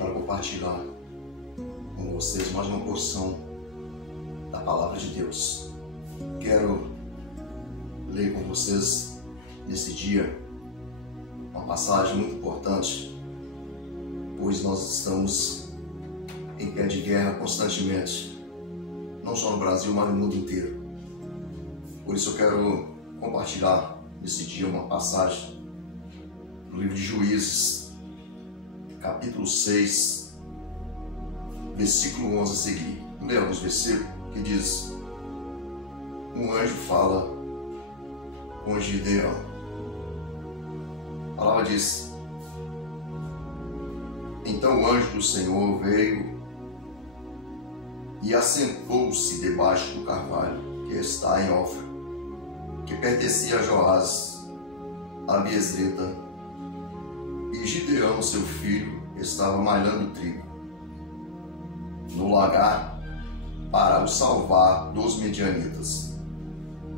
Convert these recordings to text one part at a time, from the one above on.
para compartilhar com vocês mais uma porção da Palavra de Deus. Quero ler com vocês nesse dia uma passagem muito importante, pois nós estamos em pé de guerra constantemente, não só no Brasil, mas no mundo inteiro. Por isso eu quero compartilhar nesse dia uma passagem do livro de Juízes, capítulo 6, versículo 11 a seguir. Leia alguns versículos que diz: um anjo fala com Gideão. A palavra diz: então o anjo do Senhor veio e assentou-se debaixo do carvalho que está em Ofra, que pertencia a Joás, a Biezrita, e Gideão, seu filho, estava malhando trigo no lagar para o salvar dos medianitas.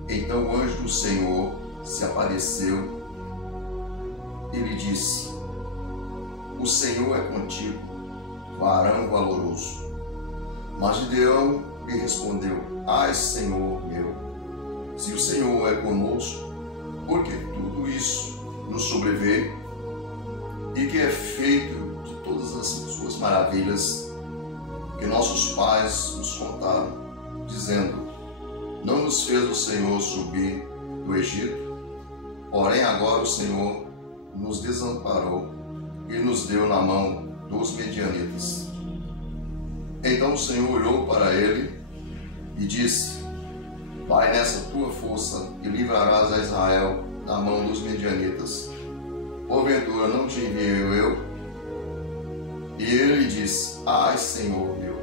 Então o anjo do Senhor se apareceu e lhe disse: o Senhor é contigo, varão valoroso. Mas Gideão lhe respondeu: ai, Senhor meu, se o Senhor é conosco, por que tudo isso nos sobreveio? E que é feito de todas as suas maravilhas que nossos pais nos contaram, dizendo: não nos fez o Senhor subir do Egito? Porém agora o Senhor nos desamparou e nos deu na mão dos medianitas. Então o Senhor olhou para ele e disse: vai nessa tua força e livrarás a Israel da mão dos medianitas. Porventura não te enviei eu? E ele disse: ai, Senhor meu,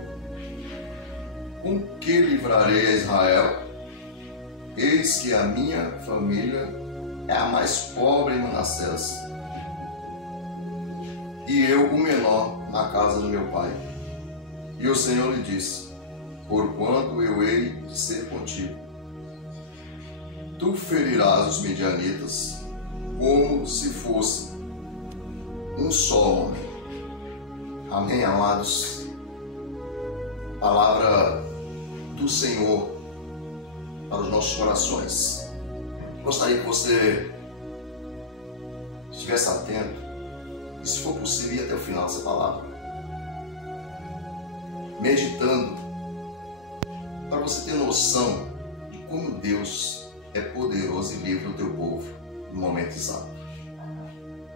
com que livrarei a Israel? Eis que a minha família é a mais pobre em Manassés, e eu o menor na casa do meu pai. E o Senhor lhe disse: porquanto eu hei de ser contigo, tu ferirás os medianitas como se fosse um só homem. Amém, amados? Palavra do Senhor para os nossos corações. Gostaria que você estivesse atento e, se for possível, ir até o final dessa palavra, meditando, para você ter noção de como Deus é poderoso e livra o teu povo no momento exato.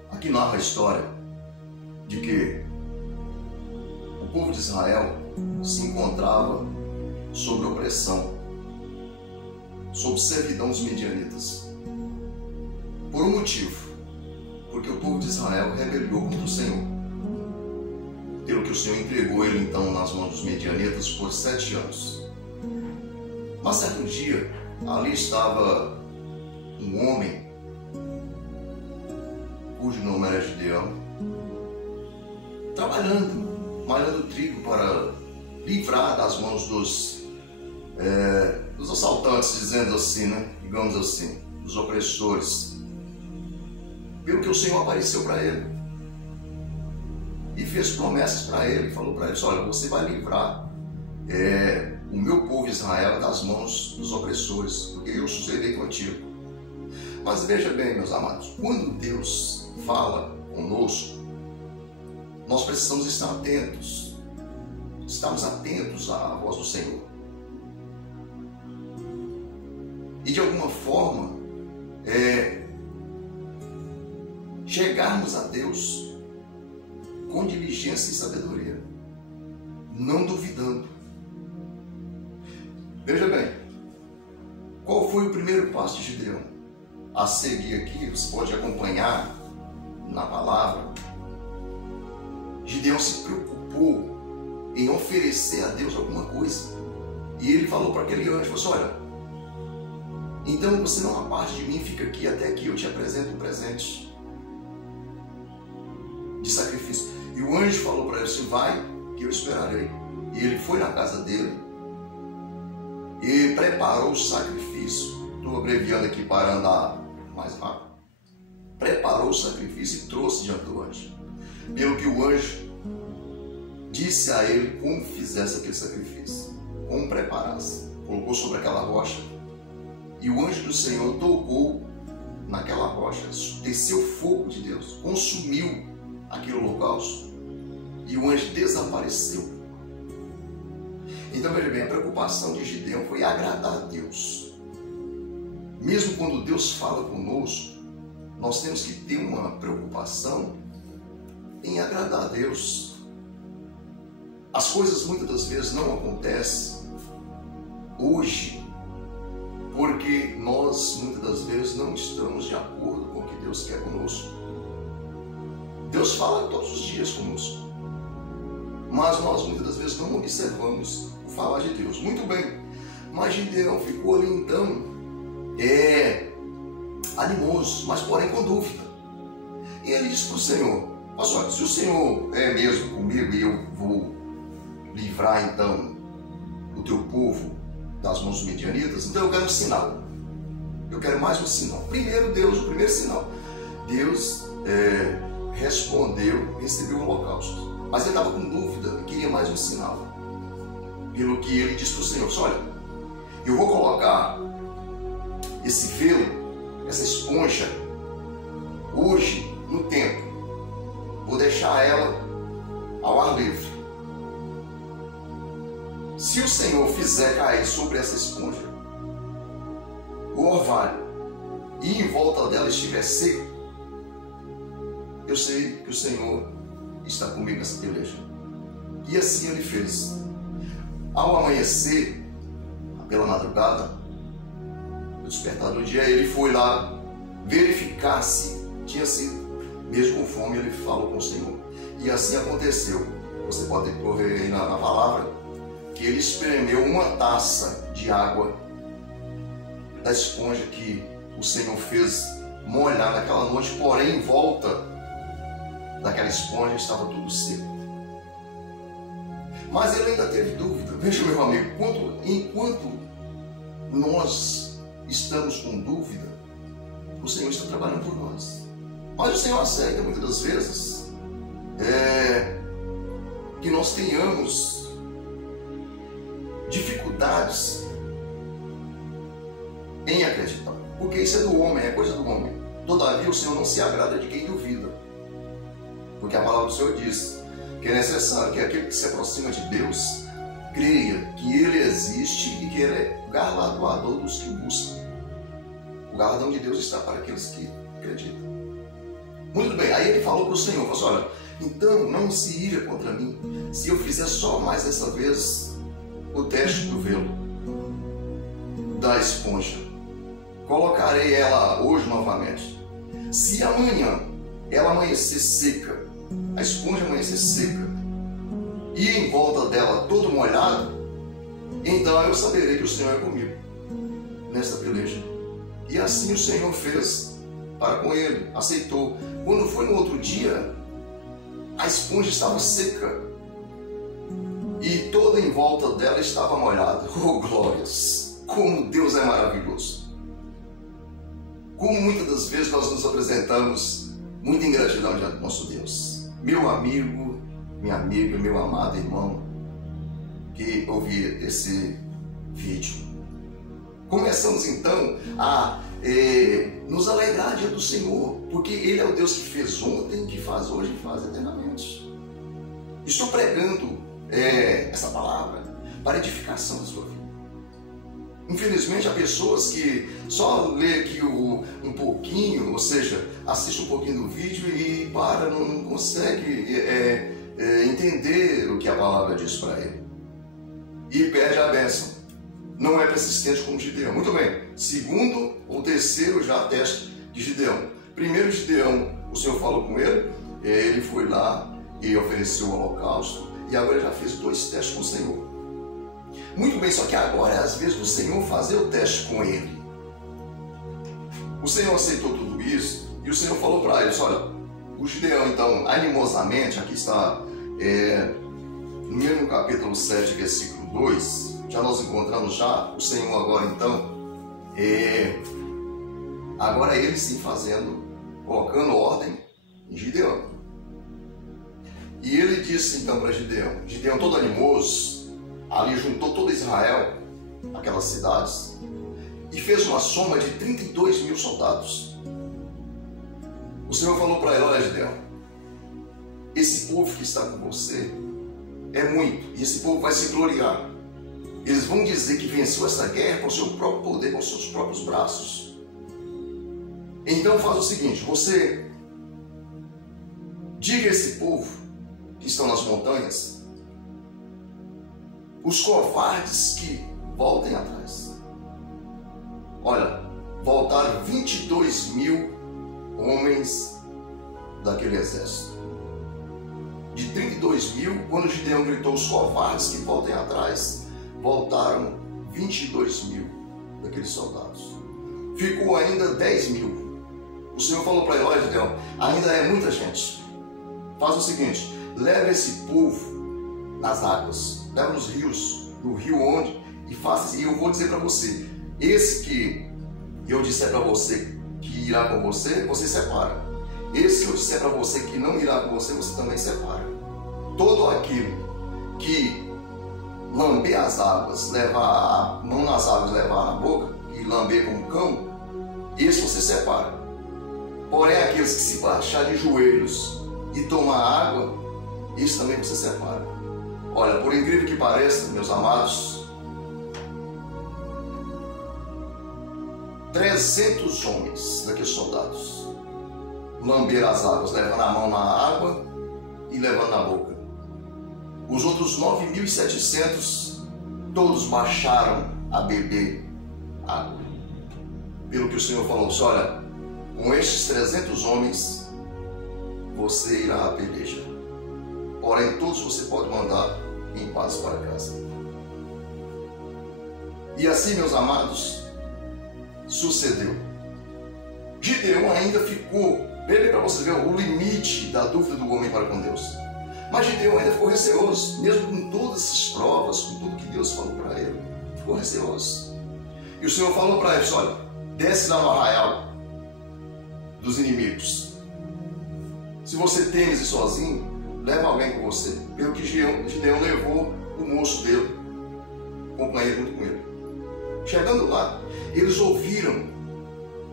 Aqui narra a história de que o povo de Israel se encontrava sob opressão, sob servidão dos medianitas, por um motivo: porque o povo de Israel rebelou contra o Senhor, pelo que o Senhor entregou ele então nas mãos dos medianitas por 7 anos. Mas certo dia, ali estava um homem cujo nome era Gideão, trabalhando, malhando trigo para livrar das mãos dos assaltantes, dizendo assim, digamos assim, dos opressores. Pelo que o Senhor apareceu para ele e fez promessas para ele, falou para ele: olha, você vai livrar o meu povo Israel das mãos dos opressores, porque eu serei contigo. Mas veja bem, meus amados, quando Deus fala conosco, nós precisamos estar atentos, estarmos atentos à voz do Senhor. E de alguma forma, chegarmos a Deus com diligência e sabedoria, não duvidando. Veja bem, qual foi o primeiro passo de Gideão? A seguir aqui, você pode acompanhar na palavra. Gideão se preocupou em oferecer a Deus alguma coisa. E ele falou para aquele anjo, falou assim: olha, então você não aparte de mim, fica aqui até que eu te apresento um presente de sacrifício. E o anjo falou para ele assim: vai, que eu esperarei. E ele foi na casa dele e preparou o sacrifício. Estou abreviando aqui para andar mais rápido. Preparou o sacrifício e trouxe diante do anjo. Pelo que o anjo disse a ele como fizesse aquele sacrifício, como preparasse. Colocou sobre aquela rocha e o anjo do Senhor tocou naquela rocha, desceu fogo de Deus, consumiu aquele holocausto e o anjo desapareceu. Então veja bem, a preocupação de Gideão foi agradar a Deus. Mesmo quando Deus fala conosco, nós temos que ter uma preocupação em agradar a Deus. As coisas muitas das vezes não acontecem hoje porque nós muitas das vezes não estamos de acordo com o que Deus quer conosco. Deus fala todos os dias conosco, mas nós muitas das vezes não observamos o falar de Deus. Muito bem, mas Gideão ficou ali então animoso, mas porém com dúvida. E ele disse para o Senhor: olha, se o Senhor é mesmo comigo e eu vou livrar então o teu povo das mãos dos midianitas, então eu quero um sinal. Eu quero mais um sinal. Primeiro Deus, o primeiro sinal. Deus respondeu, recebeu o holocausto. Mas ele estava com dúvida e queria mais um sinal. Pelo que ele disse para o Senhor: olha, eu vou colocar esse velo, essa esponja, hoje no templo. Vou deixar ela ao ar livre. Se o Senhor fizer cair sobre essa esponja o orvalho e em volta dela estiver seco, eu sei que o Senhor está comigo nessa peleja. E assim ele fez. Ao amanhecer, pela madrugada, no despertar do dia, ele foi lá verificar se tinha sido, mesmo conforme ele falou com o Senhor. E assim aconteceu. Você pode correr aí na palavra, que ele espremeu uma taça de água da esponja que o Senhor fez molhar naquela noite, porém em volta daquela esponja estava tudo seco. Mas ele ainda teve dúvida. Veja, meu amigo, enquanto nós estamos com dúvida, o Senhor está trabalhando por nós. Mas o Senhor aceita muitas das vezes que nós tenhamos dificuldades em acreditar, porque isso é do homem, é coisa do homem. Todavia o Senhor não se agrada de quem duvida, porque a palavra do Senhor diz que é necessário que aquele que se aproxima de Deus creia que Ele existe e que Ele é galardoador dos que o buscam. O galardão de Deus está para aqueles que acreditam. Muito bem, aí ele falou para o Senhor, falou assim: olha, então não se ira contra mim se eu fizer só mais essa vez o teste do velo, da esponja. Colocarei ela hoje novamente. Se amanhã ela amanhecer seca, a esponja amanhecer seca, e em volta dela todo molhado, então eu saberei que o Senhor é comigo nesta peleja. E assim o Senhor fez para com ele, aceitou. Quando foi no outro dia, a esponja estava seca e toda em volta dela estava molhada. Oh, glórias! Como Deus é maravilhoso! Como muitas das vezes nós nos apresentamos muita ingratidão diante do nosso Deus. Meu amigo, minha amiga, meu amado irmão que ouvir esse vídeo, começamos então a nos alegrar diante do Senhor, porque Ele é o Deus que fez ontem, que faz hoje e faz eternamente. Estou pregando essa palavra para edificação da sua vida. Infelizmente, há pessoas que só lê aqui um pouquinho, ou seja, assiste um pouquinho do vídeo e para, não consegue entender o que a palavra diz para ele. E perde a bênção. Não é persistente como Gideão. Muito bem. Segundo ou terceiro já teste de Gideão. Primeiro Gideão, o Senhor falou com ele, ele foi lá e ofereceu o holocausto, e agora ele já fez 2 testes com o Senhor. Muito bem, só que agora é às vezes do Senhor fazer o teste com ele. O Senhor aceitou tudo isso e o Senhor falou para eles: olha, o Gideão então animosamente, aqui está no mesmo capítulo 7, versículo 2, já nós encontramos já o Senhor agora então, agora ele sim colocando ordem em Gideão. E ele disse então para Gideão, Gideão todo animoso, ali juntou todo Israel, aquelas cidades, e fez uma soma de 32 mil soldados. O Senhor falou para ele, olha Gideão, esse povo que está com você é muito, e esse povo vai se gloriar. Eles vão dizer que venceu essa guerra com o seu próprio poder, com os seus próprios braços. Então faz o seguinte, você diga a esse povo que estão nas montanhas, os covardes que voltem atrás. Olha, voltaram 22 mil homens daquele exército. De 32 mil, quando Gideão gritou os covardes que voltem atrás, voltaram 22 mil daqueles soldados. Ficou ainda 10 mil. O Senhor falou para ele, olha Gideão, ainda é muita gente. Faz o seguinte, leva esse povo nas águas, leva nos rios, no rio onde, e faça, e eu vou dizer para você, esse que eu disser para você que irá com você, você separa. Esse que eu disser para você que não irá com você, você também separa. Todo aquele que lamber as águas, levar a mão nas águas, levar na boca, e lamber como cão, esse você separa. Porém, aqueles que se baixar de joelhos e tomar água, isso também você separa. Olha, por incrível que pareça, meus amados, 300 homens daqueles soldados lamberam as águas, levando a mão na água e levando na boca. Os outros 9.700 todos baixaram a beber água. Pelo que o Senhor falou, olha, com estes 300 homens você irá à peleja. Porém, todos você pode mandar em paz para casa. E assim, meus amados, sucedeu. Gideão ainda ficou, veja para você ver o limite da dúvida do homem para com Deus. Mas Gideão ainda ficou receoso, mesmo com todas essas provas, com tudo que Deus falou para ele. Ficou receoso. E o Senhor falou para ele, olha, desce lá no arraial dos inimigos. Se você temes ir sozinho, leva alguém com você. Pelo que Gideão levou o moço dele, companheiro junto com ele. Chegando lá, eles ouviram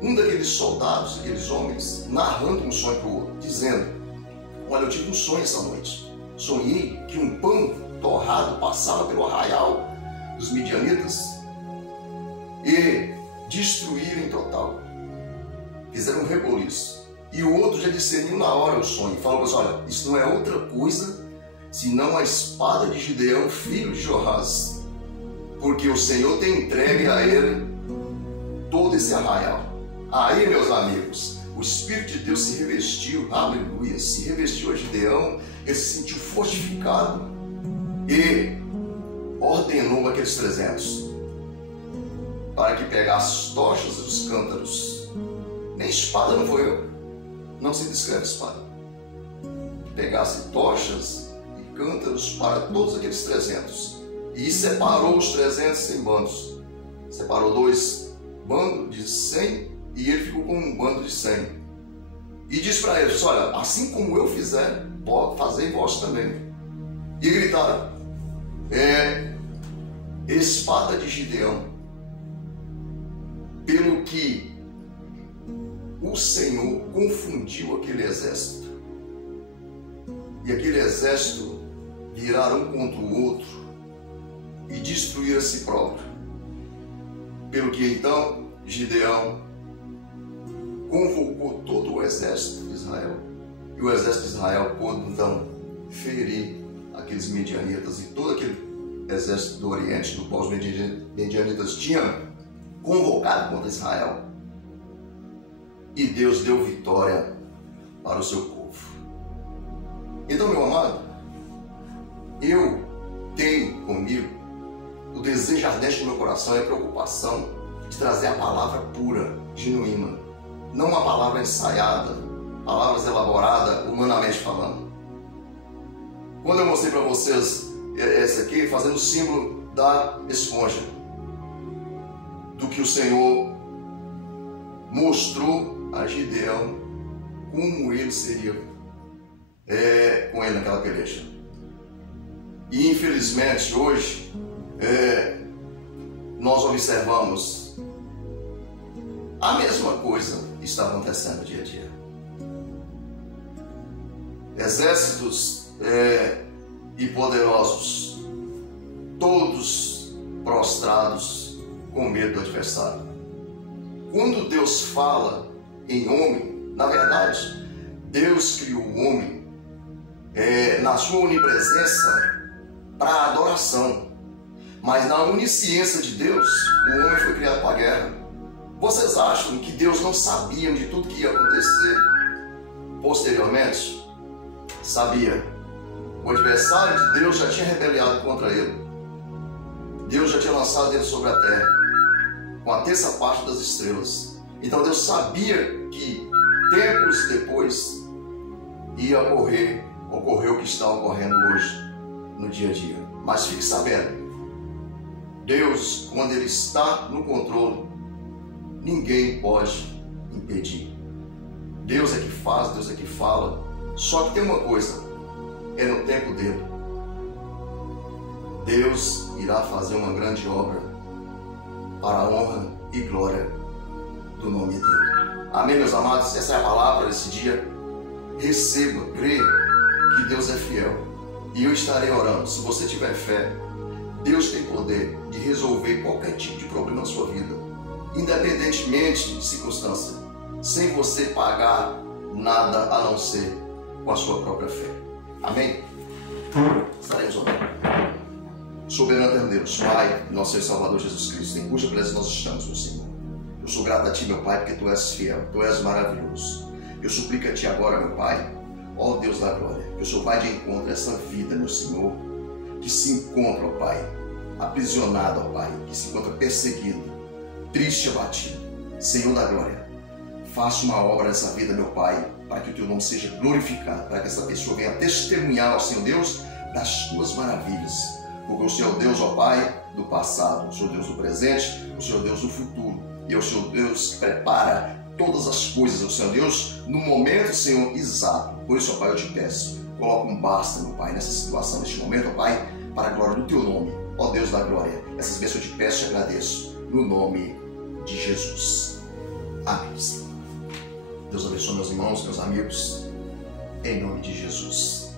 um daqueles soldados, aqueles homens, narrando um sonho para o outro, dizendo, olha, eu tive um sonho essa noite. Sonhei que um pão torrado passava pelo arraial dos midianitas e destruíram em total. Fizeram um reboliço. E o outro já discerniu na hora o sonho. Falou para olha, isso não é outra coisa senão a espada de Gideão, filho de Joás. Porque o Senhor tem entregue a ele todo esse arraial. Aí, meus amigos, o Espírito de Deus se revestiu, aleluia, se revestiu a Gideão, ele se sentiu fortificado e ordenou aqueles 300 para que pegasse tochas dos cântaros. Nem espada não foi eu. Não se descreve espada. Que pegasse tochas e cântaros para todos aqueles 300. E separou os 300 em bandos. Separou 2 bandos de 100 e ele ficou com um bando de 100. E diz para eles, olha, assim como eu fizer, pode fazer vós também. E gritaram, espada de Gideão, pelo que o Senhor confundiu aquele exército. E aquele exército viraram um contra o outro e destruíram a si próprio. Pelo que então Gideão convocou todo o exército de Israel. E o exército de Israel pôde então ferir aqueles medianitas e todo aquele exército do Oriente, do qual os medianitas tinham convocado contra Israel. E Deus deu vitória para o seu povo. Então, meu amado, eu tenho comigo o desejo ardente do meu coração e a preocupação de trazer a palavra pura, genuína, não uma palavra ensaiada, palavras elaboradas humanamente falando. Quando eu mostrei para vocês essa aqui, fazendo o símbolo da esponja, do que o Senhor mostrou a Gideão como ele seria com ele naquela peleja. E infelizmente hoje nós observamos a mesma coisa que está acontecendo dia a dia. Exércitos e poderosos, todos prostrados com medo do adversário. Quando Deus fala em homem, na verdade, Deus criou o homem na sua onipresença para adoração. Mas na onisciência de Deus, o homem foi criado para a guerra. Vocês acham que Deus não sabia de tudo que ia acontecer posteriormente? Sabia. O adversário de Deus já tinha rebeliado contra ele. Deus já tinha lançado ele sobre a terra, com a terça parte das estrelas. Então Deus sabia que tempos depois ia ocorrer o que está ocorrendo hoje, no dia a dia. Mas fique sabendo, Deus, quando Ele está no controle, ninguém pode impedir. Deus é que faz, Deus é que fala. Só que tem uma coisa, é no tempo dele. Deus irá fazer uma grande obra para a honra e glória do nome dele. Amém, meus amados? Essa é a palavra desse dia. Receba, creia que Deus é fiel. E eu estarei orando. Se você tiver fé, Deus tem poder de resolver qualquer tipo de problema na sua vida, independentemente de circunstância, sem você pagar nada a não ser com a sua própria fé. Amém? Estaremos orando. Soberano Deus, Pai, nosso Senhor e Salvador Jesus Cristo, em cuja presença nós estamos, meu Senhor. Eu sou grato a Ti, meu Pai, porque Tu és fiel, Tu és maravilhoso. Eu suplico a Ti agora, meu Pai, ó Deus da glória, que o Senhor vai de encontro a essa vida, meu Senhor, que se encontra, ó Pai, aprisionado, ó Pai, que se encontra perseguido, triste, abatido. Senhor da glória, faça uma obra nessa vida, meu Pai, para que o Teu nome seja glorificado, para que essa pessoa venha testemunhar ao Senhor Deus das Tuas maravilhas. Porque o Senhor Deus, ó Pai, do passado, o Senhor Deus do presente, o Senhor Deus do futuro, e o Senhor Deus que prepara todas as coisas, o Senhor Deus, no momento, Senhor, exato. Por isso, ó Pai, eu te peço, coloca um basta, meu Pai, nessa situação, neste momento, ó Pai, para a glória do Teu nome, ó Deus da glória. Essas bênçãos eu te peço e te agradeço, no nome de Jesus. Amém. Deus abençoe meus irmãos, meus amigos, em nome de Jesus.